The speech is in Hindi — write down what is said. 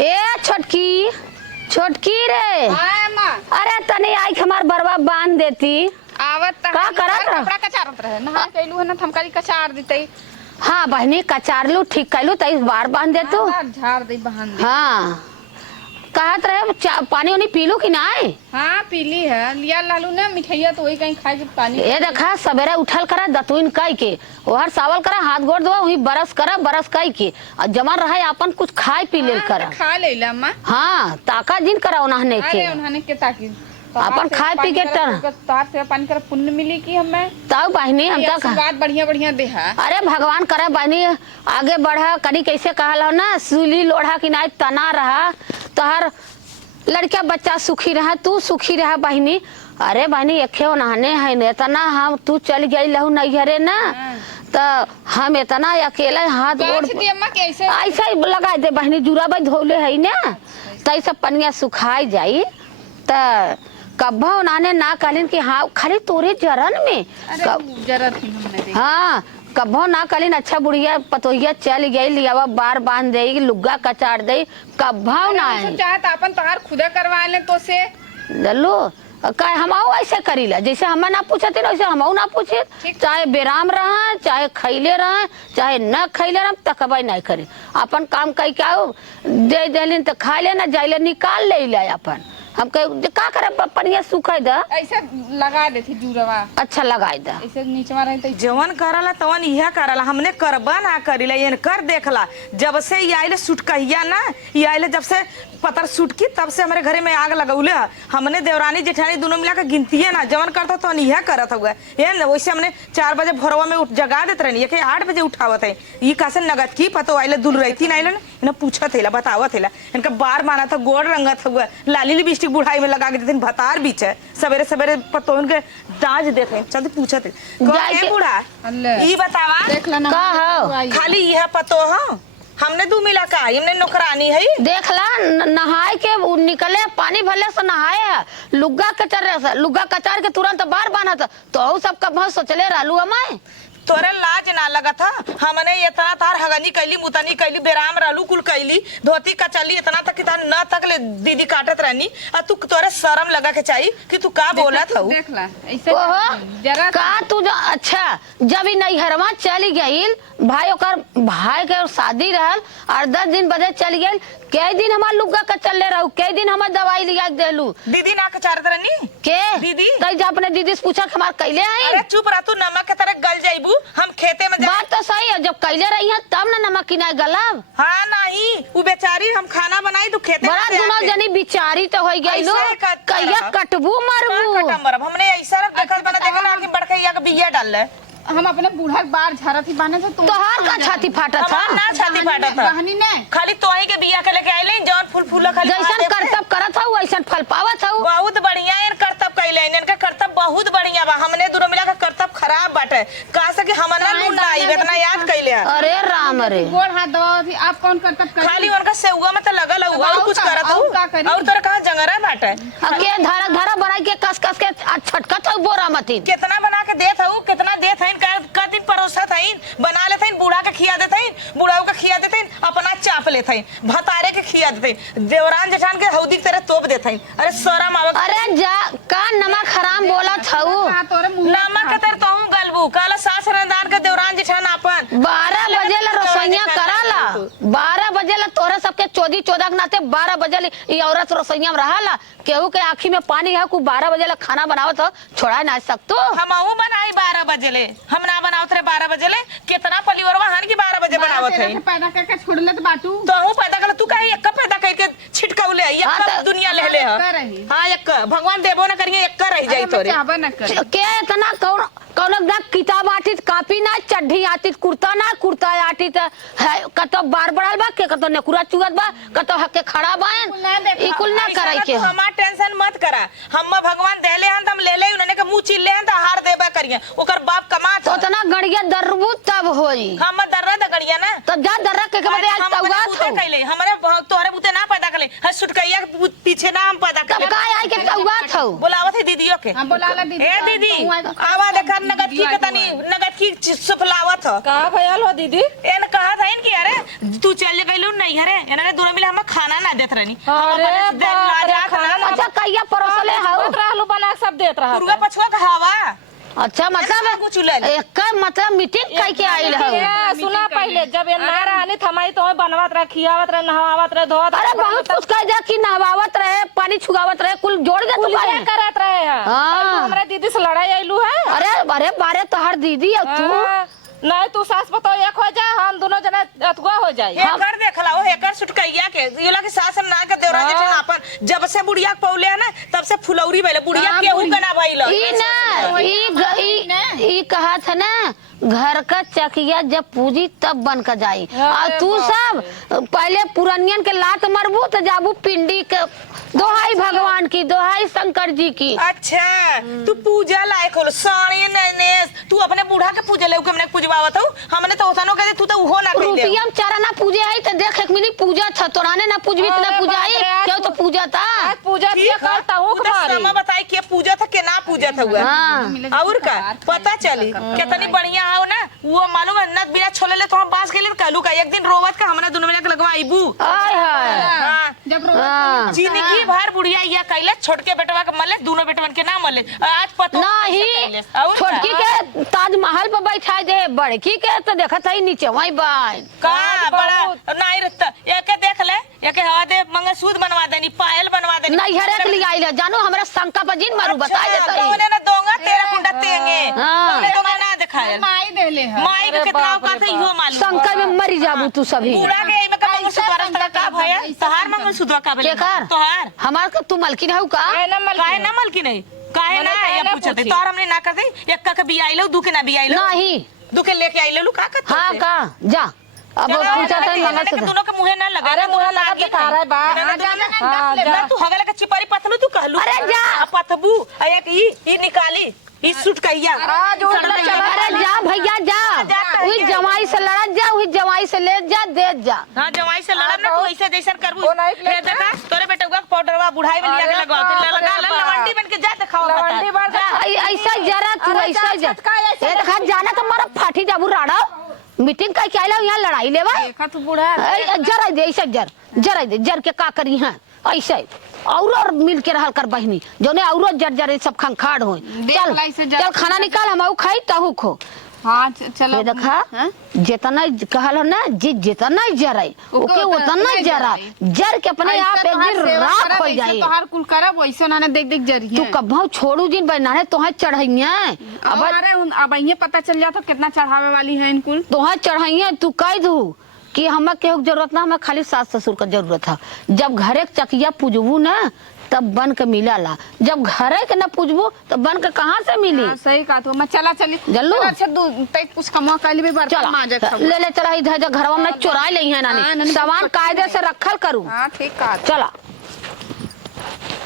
ए छोटकी छोटकी रे। अरे तनी आई हमार बरवा बांध देती। आवत का करत रह? कपड़ा कचारत रहे नहा कैलू है ना थमकारी कचार देते। हाँ बहनी कचार लू ठीक कैलू तई बार बांध दे तू। झाड़ दे बहन दे। हाँ कहत रहे पानी उनी पीलू कि नाई? हाँ पीली है लिया लालू ना मिठाइया तो वही कहीं खाए के पानी। ये देखा सवेरे उठल करा दतुइन कई के ओहर सावल करा हाथ गोड़ धोआ वही बरस करा बरस कई के और जमा रहा अपन कुछ खाए पी लेल करा। खा लेला अम्मा। हाँ ताका जिन करा उन्हने के। अरे उन्होंने के ताकि अपन खाए पी के तार से पानी कर पुण्य मिली की हमें तब बहनी हम तक बात बढ़िया बढ़िया दे है। अरे भगवान करे बहनी आगे बढ़ा करी कैसे कहला ना सूली लोढ़ा की नाई तना रहा तोहर लड़का बच्चा सुखी रहा तू सुखी रहा बहनी। अरे बहनी एक नहाने है न इतना हम तू चल गई लहू नैहरे ना तो हम इतना अकेले हाथ गोड़ ऐसा ही लगा दे बहनी जुराबा धोले है ना तई सब पनिया सुखाई जाई त कब्बा उन्होंने ना कहलिन कि हाँ खाली तोरे जरन में जरत ही हमने हाँ कब्बो ना कहलिन अच्छा बुढ़िया पतोहिया चल गई लियावा बार बांध दे लुग्गा कचार दे कब्बा ना चाहत अपन तार खुदा करवा ले तो से जल्लू का हम ऐसे करीला जैसे हमें ना पूछे थे वैसे हम ना पूछे चाहे बेराम रहा चाहे खैले रहा चाहे न खैले रहा तकबई नहीं करे अपन काम कई क्या दे दिलिन तो खा लेना जाइले निकाल ले अपन हम का करे पनिया सुखाई दा ऐसे लगा देती जुरवा अच्छा लगाई दा ऐसे नीचवा रहते जवन करला तवन इहा करला हमने करबा ना करिला ये कर देखला जब से ये आइले सुटकहिया ना ये आइले जब से पतर सुटकी तब से हमारे घरे में आग लगौले हमने देवरानी जेठानी दोनों मिला के गिनती ना जवन करता तो इहा करत हुआ ये वैसे हमने 4 बजे भोरवा में उठ जगा देते रहनी के 8 बजे उठावत है ये कैसे नगद की पतो आइले दुल रही थी ना इन्हें पूछत है बतावत है इनका बार माना था गोड़ रंगत हुआ लाली लिपस्टिक बुढ़ाई में लगा के देते भतार बीच है सवेरे सवेरे पतो इनके दाज देते चलते पूछत है बूढ़ा ये बतावा खाली यह पतो हाँ हमने 2 मिला का हमने नौकरानी है देखला नहाए के निकले पानी भरले से नहाए है लुग्गा कचार के तुरंत बार बाना था तो सबका बहुत सोचले रहलू हमें तोरे लाज ना लगा था हमने इतना तार हगनी कैली मुतनी कैली बेराम रहलू कुल कैली धोती कचली इतना तक तार न तक ले दीदी काटत रहनी और तू तोरे शर्म लगा के चाहिए कि तू का बोला था देखला ऐसे जरा का तू अच्छा जब ही नैहरवा चली गई भाई के शादी रहल और 10 दिन बजे चल गई कई दिन हमार लुग्गा का चलले रहू कई दिन हमार दवाई लिया देलू दीदी ना कचारत रहनी के दीदी कई जा अपने दीदी से पूछा हमार कैले आई अरे चुप रह तू नमक के तरह गल जाइबू हम खेते में बात तो सही है जब कैले रही है तब ना नमक किनाए गलब हाँ नहीं वो बेचारी हम खाना बनाई तो खेते बड़ा दोनों जनी बिचारी तो हो गई लो कहिया कटबू मरबू हमने ऐसा देखल बना देखल कि बड़कैया का बिया डाल ले हम अपने बूढ़ा बार झाड़ा थी बाने से तोहार का छाती फाटा था ना छाती फाटा था बहनी ने खाली तोही के बिया के लेके आइले जौन फूल फूला खाली जैसन करतब करत था वैसन फल पावत था बहुत बढ़िया इन करतब कैले इनका करतब बहुत बढ़िया बा हमने दोनों मिला के करतब खराब बाटे का सके हमना लूट आई इतना याद कैले अरे राम रे गोड़ हाथ दवा थी आप कौन करतब कर खाली उनका सेउआ में तो लगल हुआ और कुछ करत हो और तोरा कहां जंगरा बाटे के धारा धारा बनाई के कस कस के छटकत हो बोरा मती कितना बना के देत हूं कितना देत हईन का दिन परोसत हईन बना लेत हईन बूढ़ा के खिया देत हईन बूढ़ाऊ के खिया देत हईन अपना चाप लेत हईन भतारे के खिया देत हईन देवरान जेठान के हौदी के तरह तोप देत हईन अरे शरम आवत अरे जा का नमक हराम बोलत हऊ नमक के तरह तोहू गलबू काला सास रंदान के देवरान जेठान अपन 12 बजे ला रसोईया कराला 12 बजे ला तोरे सबके चोदी चोदक नाते 12 बजे ई औरत रसोईया में रहाला केहू के आँखी में पानी है को 12 बजे ला खाना बनावत हो छोड़ा ना सकतो हमहू बनाई 12 बजे ले हम ना बनावत रे 12 बजे ले कितना पलिवरवा हन की 12 बजे बनावत है पैदा करके छोड़ ले बाटू तो हूं पैदा कर तू काहे एक पैदा करके छिटकाऊ ले एक दुनिया ले ले हां एक भगवान देबो ना करिए एक रह जाई तोरे के इतना कौन किताब आती कापी ना चड्ढी आती कुर्ता ना कुर्ता आती कतो बार बड़ाल बा के कतो नेकुरा चुगत बा कतो हके खड़ा बायन ई कुल ना करे के हमार टेंशन मत करा हम भगवान देले हन हम ले ले उन्होंने के मुंह चिल्ले हन त हार देबा करिए ओकर बाप कमात तो उतना गड़िया दरबू तब होई हम दर्रा द गड़िया ना तो जा दर्रा के बदे आज तौगा बुते कैले हमरे तोहरे बुते ना पैदा करले हर सुटकैया के पीछे ना हम पैदा तब कर का आई के कौआ थौ बुलावत है दीदियों के। हां बोला ला दीदी ए दीदी आवा देखा नगद की तनी नगद की सुफलावत ह का भयल हो दीदी? एन कहा था कि अरे तू चल गइलू नहीं हरे एने दोनों मिले हम खाना ना देत रहनी अरे बाप रे, अच्छा कहिया परोसले हौ देत रहलू बना के सब देत रहा पुरवा पछुआ कहावा अच्छा मतलब कुछ उलल एक मतलब मीटिंग कह के आइल हौ सुना पहले जब ये ना रहनी थमाई तो बनवात रहे खियावत रहे नहवावत रहे धोवत अरे बहुत कुछ कह जा कि नहवावत रहे पानी छुगावत रहे कुल जोड़ दे तू क्या करत रहे हैं हाँ। हमरा दीदी से लड़ाई आइलू है अरे अरे बारे तोहर दीदी है तू हाँ, नहीं तू सास बताओ एक हो जा हम दोनों जना अथवा हो जाए हेकर देखला हो हेकर सुटकैया के योला के सास ना के देवरा जे हाँ। अपन जब से बुढ़िया के पौले है ना तब से फुलौरी भइले बुढ़िया हाँ, के उ गना भइल ई ना ई कहा था ना घर का चकिया जब पूजी तब बन कर जाई और तू सब पहले पुरानियन के लात मरबू तो जाबू पिंडी के दोहाई भगवान की दोहाई शंकर जी की अच्छा तू पूजा लायक हो साणी नने तू अपने बूढ़ा के पूजा ले के हमने पूजवावत हो हमने तो ओसनो के तू तो उहो ना कह दे रुपया में चारा ना पूजे आई तो देख एक मिनट पूजा था तोराने ना पूजबी तो ना अरे पूजा बाप आई रे, आज क्यों तो पूजा था आज पूजा दिया करता हूँ समय बताई के पूजा था के ना पूजा था हुआ हाँ और का पता चली कितनी बढ़िया हो ना वो मालूम है न बिना छोले ले तो हम बास गेले कहलू का एक दिन रोवत का हमने दोनों मिला के लगवाईबू आय हाय हां जब हाँ। जिंदगी भर बुढ़िया या कहले छोटके बेटवा के मले दोनों बेटवन के ना मले आज पता नहीं छोटकी के ताजमहल पे बैठा दे बड़की के तो देखत है नीचे वही बाई का बड़ा नहीं रहता एके देख ले एके हवा दे मंगलसूत्र बनवा देनी पायल बनवा देनी नहीं हरे के लिए आई ले जानो हमरा शंका पर जिन मारू बता देता है कौने ना दोंगा तेरा कुंडा तेंगे हाँ। हमने दोंगा ना दिखाया माई देले है माई के कितना औकात है इहो मालूम शंका में मरी जाबू तू सभी पूरा के में का मंगलसूत्र तक का भया तोहार मंगलसूत्र का के कर तोहार हमार का तू मलकिन हौ का काहे ना मलकी नहीं काहे ना काहे या ना पूछते पूछी? तोहार हमने ना कर दे एक का भी आइलो दू के ना भी आइलो नहीं दू के लेके आइलो का करते हाँ का जा अब पूछा था मंगलसूत्र दोनों के मुंह ना लगा अरे मुंह लगा के खा रहा है बा हाँ, जा। तू हगला के चिपारी पतलू तू कहलू अरे जा। पतबू एक ई निकाली ई सूट कहिया आज उठला चला अरे जा भैया जा वही जमाई से लड़ा जा वही जमाई से ले जा दे जा हां जमाई से लड़ब ना तू ऐसे जैसन करबू वो नहीं फिर देखा तोरे बेटवा के पाउडरवा बुढ़ाई में लिया के लगाओ फिर लगा लवंडी बन के जा दिखाओ लवंडी बन के ऐसा जरा तू अरे ऐसा जा, छटका ऐसे ये देखा जाना तो मारा फाटी जाबू राड़ा मीटिंग का क्या आइला यहाँ लड़ाई लेवा देखा तू बूढ़ा जरा दे ऐसा जरा दे जर के का करी है ऐसे और मिल के रहल कर बहनी जोने और जर जर सब खंखाड़ हो चल लाई से जा। चल खाना निकाल हम खाई तहु खो हां चलो ये देखा जितना कहल हो ना जितना जराई ओके उतना जरा जर के अपने आप एक दिन राख हो जाई तोहार कुल करब वैसे ना देख देख जरी तू कभो छोड़ू दिन बनाने तोहे चढ़ैया अब अरे अब ये पता चल जाता कितना चढ़ावे वाली है इनकुल तोहे चढ़ैया तू कह दू कि हमें केहू के जरूरत ना हमें खाली सास ससुर का जरूरत है जब घरे के चकिया पूजबू ना तब बन के मिलाला जब घरे के ना पूजबू तब बन के कहाँ से मिली हाँ, सही कहा तो मैं चला चली जल्लू। चल, अच्छा कुछ कमा कर ली बर्तन चला मांजे सब ले ले चला इधर घरवा में चुरा ले है हाँ, नानी नानी, सामान कायदे से रखल करूँ हाँ ठीक कहा चला